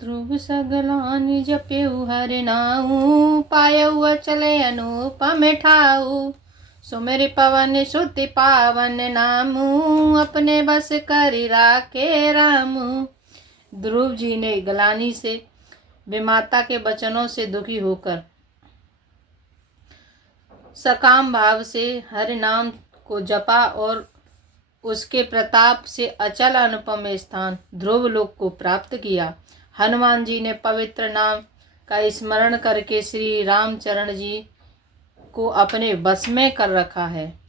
ध्रुव सगलानि जपेऊ हरि नाऊ, पायऊ अचले अनुपम ठाऊ। सुमिर पवन श्रुति पावन नामू, अपने बस करि राखे रामू। ध्रुव जी ने गलानी से विमाता के वचनों से दुखी होकर सकाम भाव से हरि नाम को जपा और उसके प्रताप से अचल अनुपम स्थान ध्रुव लोक को प्राप्त किया। हनुमान जी ने पवित्र नाम का स्मरण करके श्री रामचरण जी को अपने बस में कर रखा है।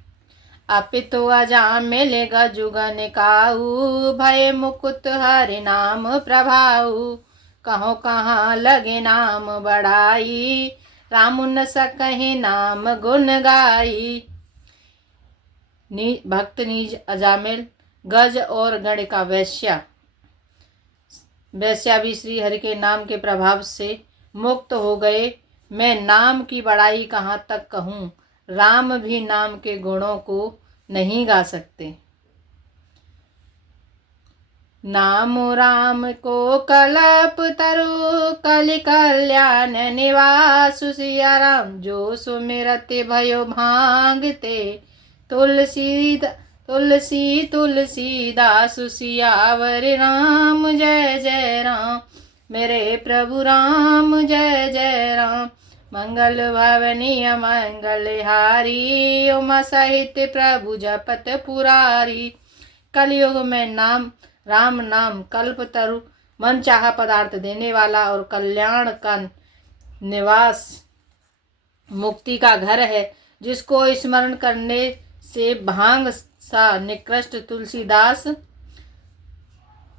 अपितु अजाम मिलेगा जुगन काऊ, भय मुकुत हरि नाम प्रभाऊ। कहो कहाँ लगे नाम बढ़ाई, राम न सकहि नाम गुण गाई। भक्त निज अजामिल गज और गण का वैश्या भी श्री हरि के नाम के प्रभाव से मुक्त हो गए। मैं नाम की बड़ाई कहाँ तक कहूँ, राम भी नाम के गुणों को नहीं गा सकते। नाम राम को कल्प तरु, कलि कल्याण निवास। सिया राम जो सुमिरत भयो भांगते, तुलसीदास। सियावर राम जय जय राम, मेरे प्रभु राम जय जय राम। मंगल भवनीय मंगल हारी, उमा सहित प्रभु जपत पुरारी। कलयुग में राम नाम कल्पतरु, मन चाहा पदार्थ देने वाला और कल्याण का निवास, मुक्ति का घर है। जिसको स्मरण करने से भांग सा निकृष्ट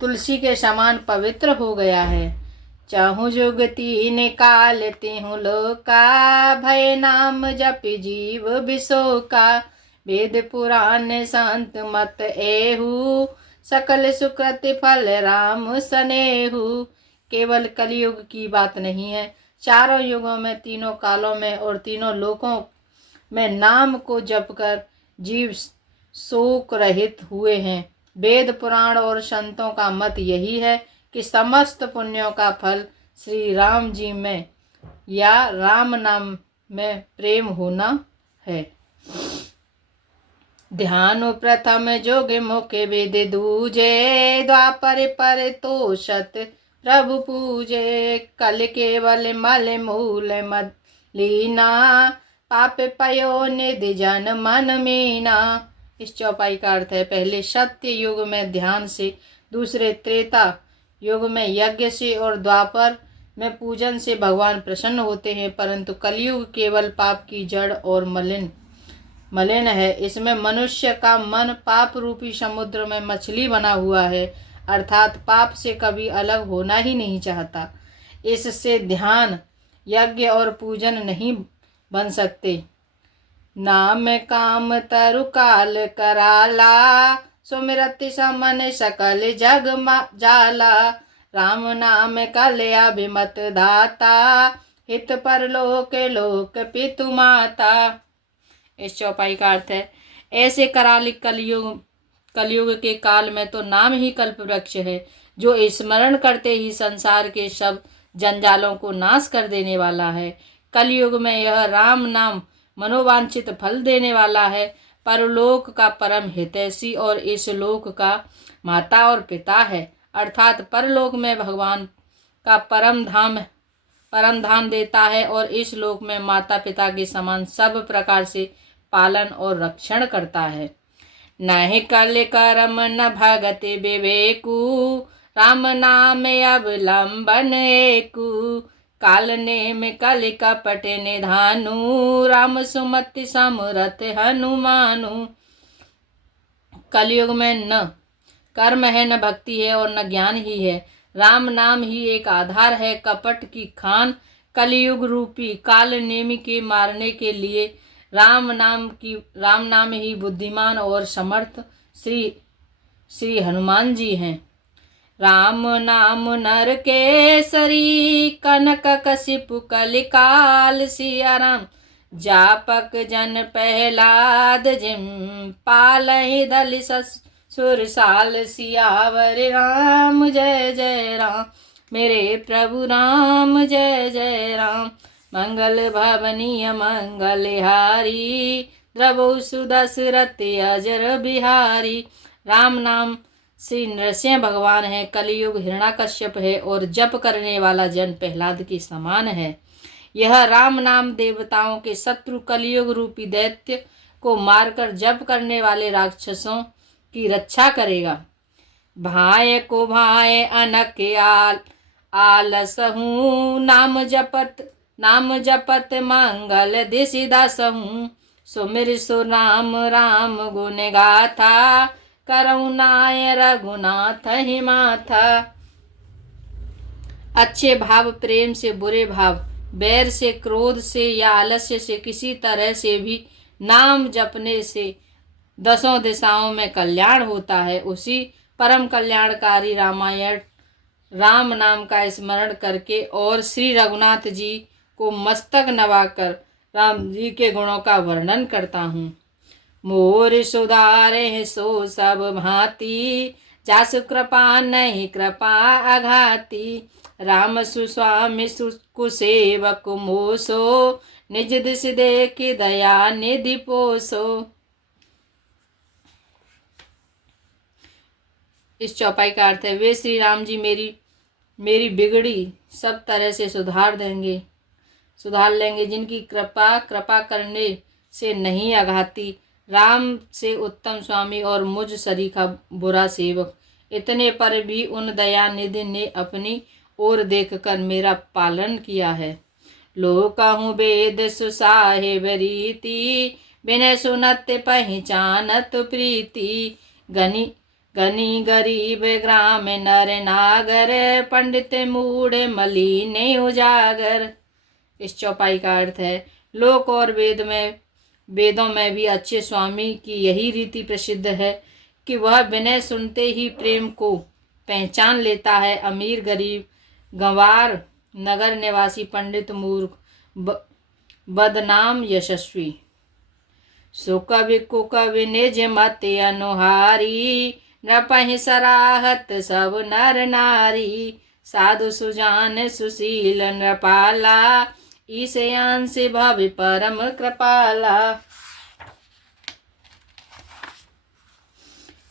तुलसी के समान पवित्र हो गया है। चाहूँ जुग तीन काल तिहु लोका, भय नाम जप जीव बिसोका। वेद पुराण संत मत एहू, सकल सुकृत फल राम सनेहू। केवल कलयुग की बात नहीं है, चारों युगों में, तीनों कालों में और तीनों लोकों में नाम को जपकर जीव शोक रहित हुए हैं। वेद पुराण और संतों का मत यही है कि समस्त पुण्यों का फल श्री राम जी में या राम नाम में प्रेम होना है। ध्यान प्रथम जोग मुखे वेद दूजे, द्वापर पर तो सत प्रभु पूजे। कल केवल मल मूल मद लीना, पाप पयो निधि जन मन मीना। इस चौपाई का अर्थ है, पहले सत्य युग में ध्यान से, दूसरे त्रेता युग में यज्ञ से और द्वापर में पूजन से भगवान प्रसन्न होते हैं, परंतु कलयुग केवल पाप की जड़ और मलिन है। इसमें मनुष्य का मन पाप रूपी समुद्र में मछली बना हुआ है, अर्थात पाप से कभी अलग होना ही नहीं चाहता। इससे ध्यान, यज्ञ और पूजन नहीं बन सकते। नाम काम तरु काल कराला, सुमिरति समन सकल जग जाला। राम नाम कल्या अभिमत दाता, हित पर लोक पितु माता। इस चौपाई का अर्थ है, ऐसे कराली कलयुग के काल में तो नाम ही कल्प वृक्ष है, जो स्मरण करते ही संसार के सब जंजालों को नाश कर देने वाला है। कलयुग में यह राम नाम मनोवांछित फल देने वाला है, परलोक का परम हितैषी और इस लोक का माता और पिता है। अर्थात परलोक में भगवान का परम धाम देता है और इस लोक में माता पिता के समान सब प्रकार से पालन और रक्षण करता है। नहि कल कर्म न भगति विवेकु, राम नाम अवलंबन एकु। काल नेम कल कपट निधानु, राम सुमति समरथ हनुमानु। कलयुग में न कर्म है, न भक्ति है और न ज्ञान ही है। राम नाम ही एक आधार है। कपट की खान कलयुग रूपी काल नेमी के मारने के लिए राम नाम ही बुद्धिमान और समर्थ श्री हनुमान जी हैं। राम नाम नर केसरी, कनक कसिपु कलिकाल। सिया राम जापक जन प्रहलाद, जिम पालहि दलि सुरसाल। सियावर राम जय जय राम, मेरे प्रभु राम जय जय राम। मंगल भवनीय मंगलहारी, द्रवौ सुदशरथ अजर बिहारी। राम नाम श्री नरसिंह भगवान है, कलयुग हिरण्याकश्यप है और जप करने वाला जन प्रहलाद के समान है। यह राम नाम देवताओं के शत्रु कलयुग रूपी दैत्य को मारकर जप करने वाले राक्षसों की रक्षा करेगा। भाय को भाय अनक आलसहूँ, नाम जपत मंगल दिशि दासहूँ। सुमिर सो राम राम गुण गाथा, करुणाय रघुनाथ ही माथा। अच्छे भाव प्रेम से बुरे भाव, बैर से, क्रोध से या आलस्य से किसी तरह से भी नाम जपने से दसों दिशाओं में कल्याण होता है। उसी परम कल्याणकारी रामायण राम नाम का स्मरण करके और श्री रघुनाथ जी को मस्तक नवाकर राम जी के गुणों का वर्णन करता हूँ। मोर सुधारे सो सब भांति, जासु कृपा नहीं कृपा आघाती। राम सुस्वामी कुसेवक मोसो, निज दिश देख दया निधि पोसो। इस चौपाई का अर्थ है, वे श्री राम जी मेरी बिगड़ी सब तरह से सुधार लेंगे, जिनकी कृपा करने से नहीं आघाती। राम से उत्तम स्वामी और मुझ सरीखा बुरा सेवक, इतने पर भी उन दयानिधि ने अपनी ओर देखकर मेरा पालन किया है। लोकहु वेद सुसाहेब रीति, बिन सुनत पहचानत प्रीति। गनी गरीब ग्राम नर नागर, पंडित मूढ़ मलिन उजागर। इस चौपाई का अर्थ है, लोक और वेदों में भी अच्छे स्वामी की यही रीति प्रसिद्ध है कि वह बिना सुनते ही प्रेम को पहचान लेता है। अमीर गरीब, गंवार, नगर निवासी, पंडित मूर्ख, बदनाम यशस्वी। सो कवि कुकवि निज मत अनुहारी, नृपहि सराहत सब नर नारी। साधु सुजान सुशील नृपाला, ईशयांश भव परम कृपाला।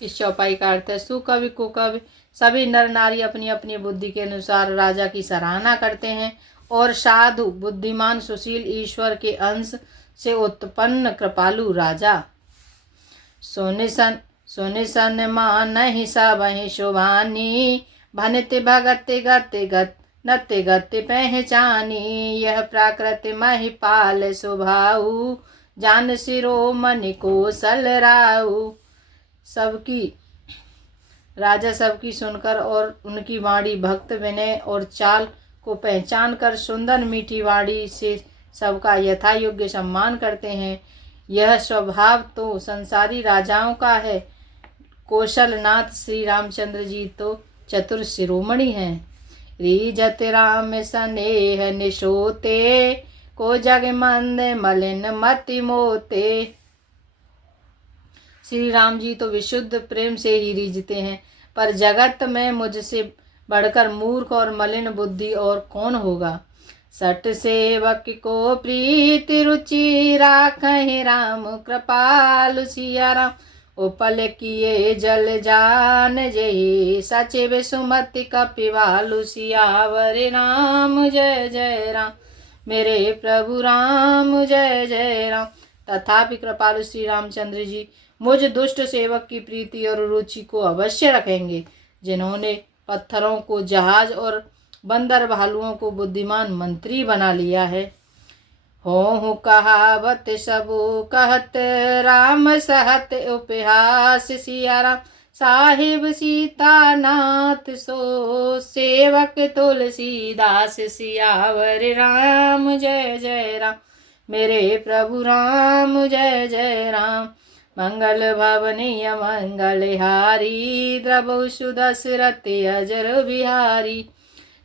इस चौपाई का अर्थ है, सुकवि कुकवि सभी नर नारी अपनी अपनी बुद्धि के अनुसार राजा की सराहना करते हैं, और साधु बुद्धिमान सुशील ईश्वर के अंश से उत्पन्न कृपालु राजा। सोने सन मान ही सबहि शोभानी, भनते भगत गत नत्य गति पहचानी। यह प्राकृत महिपाल स्वभाव, जान शिरोमणि कौशल राऊ। राजा सबकी सुनकर और उनकी वाणी भक्त विनय और चाल को पहचान कर सुंदर मीठी वाणी से सबका यथा योग्य सम्मान करते हैं। यह स्वभाव तो संसारी राजाओं का है। कौशलनाथ श्री रामचंद्र जी तो चतुर शिरोमणि हैं। रीजत राम स्नेह निशोते, को जग मंद मलिन मति मोते। श्री राम जी तो विशुद्ध प्रेम से ही रीझते हैं, पर जगत में मुझसे बढ़कर मूर्ख और मलिन बुद्धि और कौन होगा। सट सेवक को प्रीति रुचि राखहि, राम कृपालु सिया राम। उपल किए जल जान जही, सचिव सुमति कपिवालु सियावर राम जय जय राम। मेरे प्रभु राम जय जय राम। तथापि कृपालु श्री रामचंद्र जी मुझ दुष्ट सेवक की प्रीति और रुचि को अवश्य रखेंगे, जिन्होंने पत्थरों को जहाज और बंदर भालुओं को बुद्धिमान मंत्री बना लिया है। हो कहावत सबू कहत, राम सहत उपहास सिया राम। साहिब सीता नाथ सो, सेवक तुलसीदास सियावर राम जय जय राम। मेरे प्रभु राम जय जय राम। मंगल भवनीय मंगलहारी, द्रवौ सुदशरथ अजर बिहारी।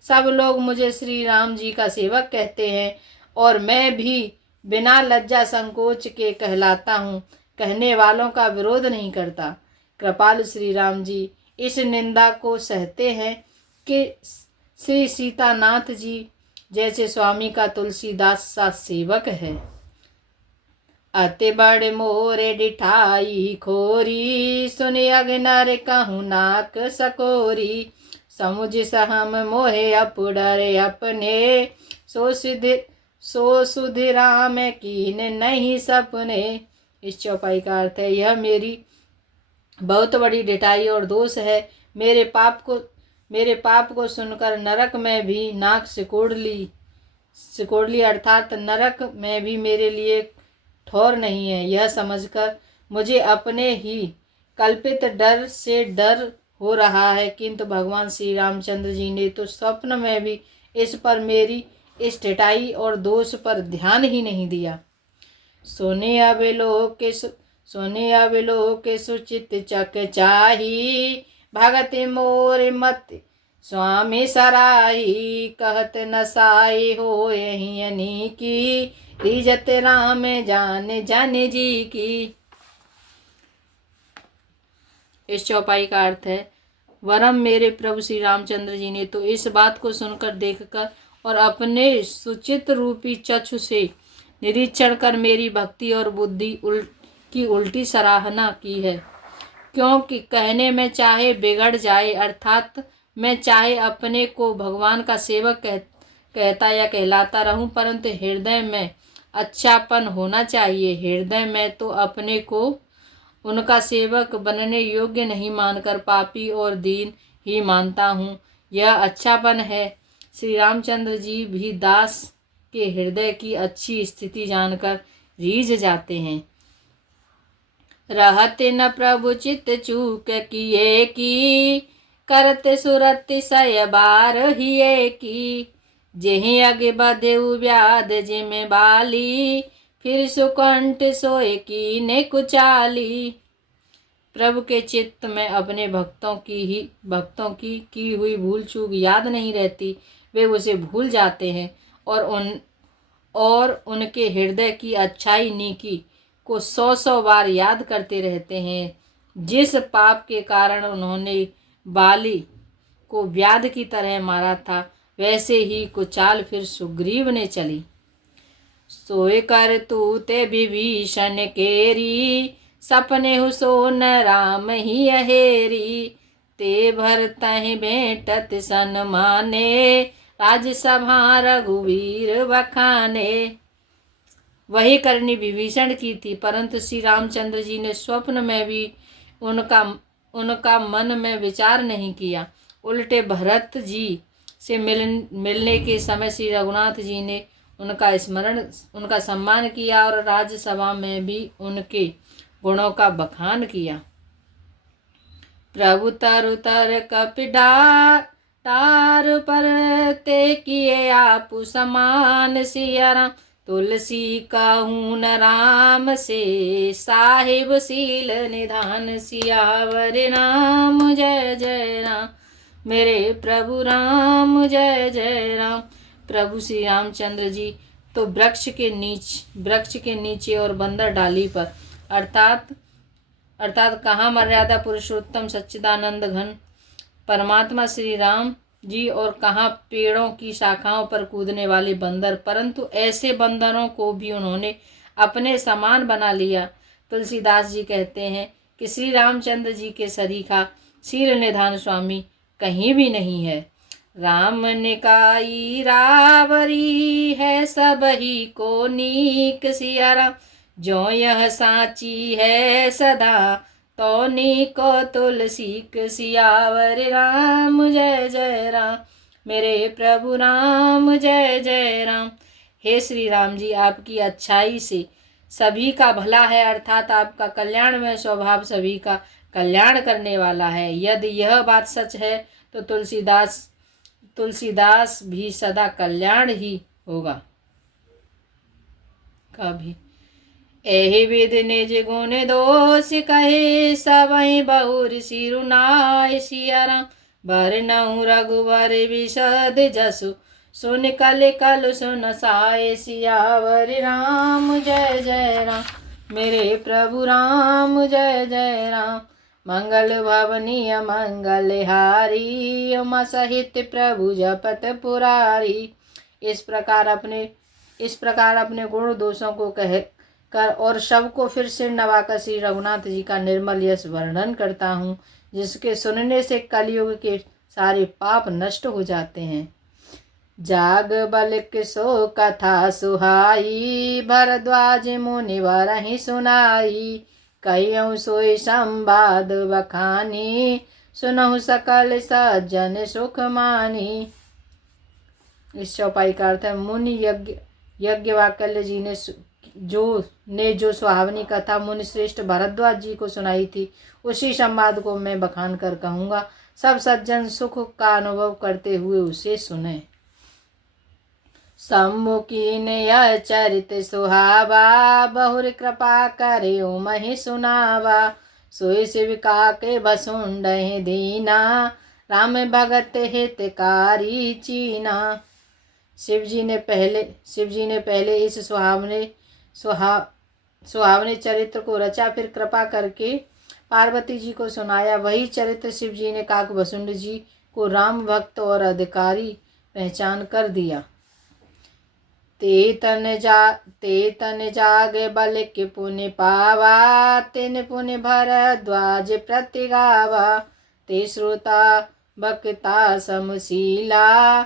सब लोग मुझे श्री राम जी का सेवक कहते हैं, और मैं भी बिना लज्जा संकोच के कहलाता हूँ। कहने वालों का विरोध नहीं करता। कृपालु श्री राम जी इस निंदा को सहते हैं कि श्री सीतानाथ जी जैसे स्वामी का तुलसीदास सा सेवक है। अति बड़ मोरे डिठाई खोरी, सुनि अगनर कहूँ नाक सकोरी। समुझ सहम मोहे अपुडर अपने, सो सुधि राम कीन नहीं सपने। इस चौपाई का अर्थ है, यह मेरी बहुत बड़ी डिठाई और दोष है। मेरे पाप को सुनकर नरक में भी नाक सिकोड़ ली अर्थात नरक में भी मेरे लिए ठौर नहीं है। यह समझकर मुझे अपने ही कल्पित डर से डर हो रहा है, किंतु भगवान श्री रामचंद्र जी ने तो स्वप्न में भी इस पर मेरी इस टिटाई और दोष पर ध्यान ही नहीं दिया। सोने अबिलोक के सुचित चक चाही, भगत मोर मत स्वामी सराही। कहत नसाई हो यही की, रिजत राम जान जी की। इस चौपाई का अर्थ है, वरम मेरे प्रभु श्री रामचंद्र जी ने तो इस बात को सुनकर, देखकर और अपने सुचित रूपी चक्षु से निरीक्षण कर मेरी भक्ति और बुद्धि की उल्टी सराहना की है। क्योंकि कहने में चाहे बिगड़ जाए, अर्थात मैं चाहे अपने को भगवान का सेवक कहता या कहलाता रहूं, परंतु हृदय में अच्छापन होना चाहिए। हृदय में तो अपने को उनका सेवक बनने योग्य नहीं मानकर पापी और दीन ही मानता हूँ। यह अच्छापन है। श्री रामचंद्र जी भी दास के हृदय की अच्छी स्थिति जानकर रीझ जाते हैं। रहते न प्रभु चित चूक किए की, करते सुरति सय बार हिए की। जेहि अगे बधेउ व्याध जिमे बाली, फिर सुकंठ सोए की ने कुचाली। प्रभु के चित्त में अपने भक्तों की हुई भूल चूक याद नहीं रहती। वे उसे भूल जाते हैं और उनके हृदय की अच्छाई नीकी को 100 बार याद करते रहते हैं। जिस पाप के कारण उन्होंने बाली को व्याध की तरह मारा था, वैसे ही कुचाल फिर सुग्रीव ने चली। सोए कर तू ते विभीषण केरी, सपने हु सोन राम ही अहेरी। ते भर तहि भेंटत सन्माने, राजसभा रघुवीर बखाने। वही करनी विभीषण की थी, परंतु श्री रामचंद्र जी ने स्वप्न में भी उनका मन में विचार नहीं किया। उल्टे भरत जी से मिलने के समय श्री रघुनाथ जी ने उनका सम्मान किया और राज्यसभा में भी उनके गुणों का बखान किया। प्रभु तरु कपिडार पर ते किए आपु समान। सिया राम तुलसी कहूँ न राम से, साहिब सील निधान। सियावर राम जय जय राम, मेरे प्रभु राम जय जय राम। प्रभु श्री रामचंद्र जी तो वृक्ष के नीचे और बंदर डाली पर, अर्थात कहाँ मर्यादा पुरुषोत्तम सच्चिदानंद घन परमात्मा श्री राम जी और कहाँ पेड़ों की शाखाओं पर कूदने वाले बंदर, परंतु ऐसे बंदरों को भी उन्होंने अपने समान बना लिया। तुलसीदास जी कहते हैं कि श्री रामचंद्र जी के सरीखा शील निधान स्वामी कहीं भी नहीं है। राम निकाई रावरी है सब ही को नीक। सिया राम जो यह साची है सदा, तो नीको तुलसीक। सियावर राम जय जय राम, मेरे प्रभु राम जय जय राम। हे श्री राम जी, आपकी अच्छाई से सभी का भला है, अर्थात आपका कल्याण में स्वभाव सभी का कल्याण करने वाला है। यदि यह बात सच है तो तुलसीदास भी सदा कल्याण ही होगा। कभी एहि विधि निज गुण दोष कहे, सबहि बहुर सिरुनाय। सिया राम बरनउँ रघुवर विशद जसु, सुन कल सुन साय। सियावर राम जय जय राम, मेरे प्रभु राम जय जय राम। मंगल भवनीय मंगलहारी, उमा सहित प्रभु जपत पुरारी। इस प्रकार अपने गुण दोषों को कह कर और सबको फिर सिर नवाकर श्री रघुनाथ जी का निर्मल यश वर्णन करता हूँ, जिसके सुनने से कलयुग के सारे पाप नष्ट हो जाते हैं। जाग बलिक सो कथा सुहाई, भरद्वाज मुनि वरहि सुनाई। कहियौ सोई संवाद बखानी, सुनहु सकल सज्जन सुख मानी। इस चौपाई का अर्थ है, मुनि यज्ञवाकल्य जी ने जो सुहावनी कथा मुनि श्रेष्ठ भरद्वाज जी को सुनाई थी, उसी संवाद को मैं बखान कर कहूँगा। सब सज्जन सुख का अनुभव करते हुए उसे सुने। सम्मुखीन यह चरित सुहावा, बहुर कृपा करे महि सुनावा। सोई शिव का के बसुंडहि दीना, राम भगत हितकारी चीना। शिव जी ने पहले इस सुहावने चरित्र को रचा, फिर कृपा करके पार्वती जी को सुनाया। वही चरित्र शिव जी ने काकभसुंड जी को राम भक्त और अधिकारी पहचान कर दिया। ते तन जागे बलिक पुनि पावा, तिन पुनि भरद्वाज प्रतिगावा। ते श्रोता बक्ता समशीला,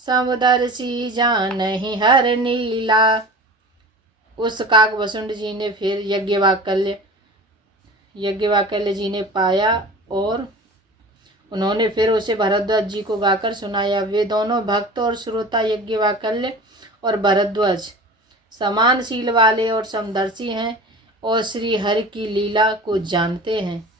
समुदर्शी जानहि हर नीला। उस काकभसुंड जी ने फिर यज्ञवाकल्य जी ने पाया और उन्होंने फिर उसे भरद्वाज जी को गाकर सुनाया। वे दोनों भक्त और श्रोता यज्ञवाकल्य और भरद्वाज समान शील वाले और समदर्शी हैं और श्री हरि की लीला को जानते हैं।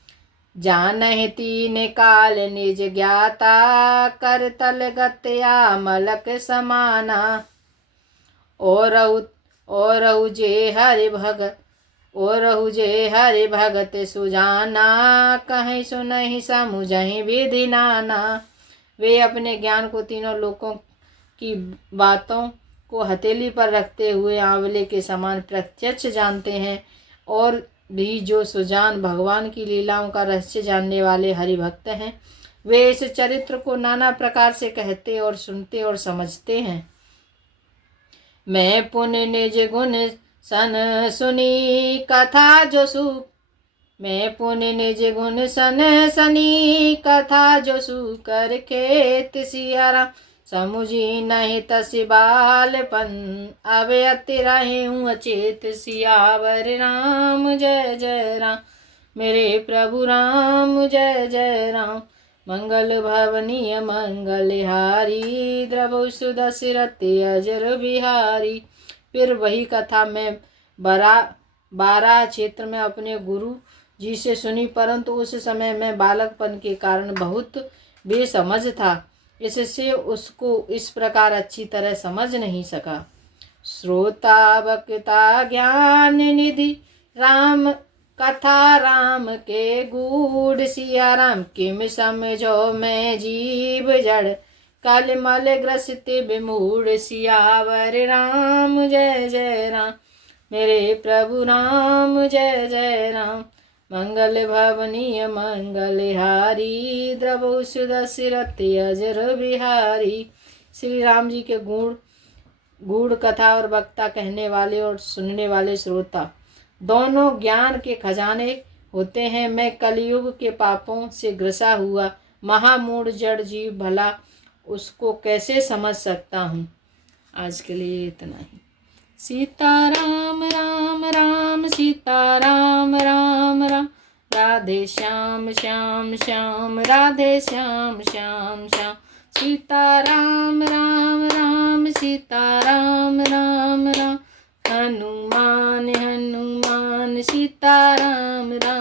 जानहि तीन काल निज ज्ञाता, कर तल गत्या मलक समाना। और जे हरि भगत सुजाना, कहीं सुनहि समुझहि विधि नाना। वे अपने ज्ञान को तीनों लोकों की बातों को हथेली पर रखते हुए आंवले के समान प्रत्यक्ष जानते हैं, और भी जो सुजान भगवान की लीलाओं का रहस्य जानने वाले हरि भक्त हैं, वे इस चरित्र को नाना प्रकार से कहते और सुनते और समझते हैं। मैं पुनि निज गुण सन सुनी कथा जो कर खेत सियारा। समुझी नहीं तसि बालपन, अब अति रहूं अचेत। सियावर राम जय जय राम, मेरे प्रभु राम जय जय राम। मंगल भवनीय मंगलहारी, द्रवसु दशरथि अजर बिहारी। फिर वही कथा मैं बारा क्षेत्र में अपने गुरु जी से सुनी, परंतु उस समय मैं बालकपन के कारण बहुत बेसमझ था, इससे उसको इस प्रकार अच्छी तरह समझ नहीं सका। श्रोता वक्ता ज्ञान निधि, राम कथा राम के गूढ़। सिया राम किम समझो मैं जीव जड़, कल मल ग्रसित विमूढ़। सियावर राम जय जय राम, मेरे प्रभु राम जय जय राम। मंगल भवनीय मंगलहारी, द्रवसु दशरथि अजर बिहारी। श्री राम जी के गूढ़ कथा और वक्ता कहने वाले और सुनने वाले श्रोता दोनों ज्ञान के खजाने होते हैं। मैं कलयुग के पापों से ग्रसा हुआ महामूढ़ जड़ जीव भला उसको कैसे समझ सकता हूँ। आज के लिए इतना ही। सीताराम राम राम, सीताराम राम राम, राधे श्याम श्याम श्याम, राधे श्याम श्याम श्याम। सीताराम राम राम, सीताराम राम राम, हनुमान हनुमान सीताराम राम।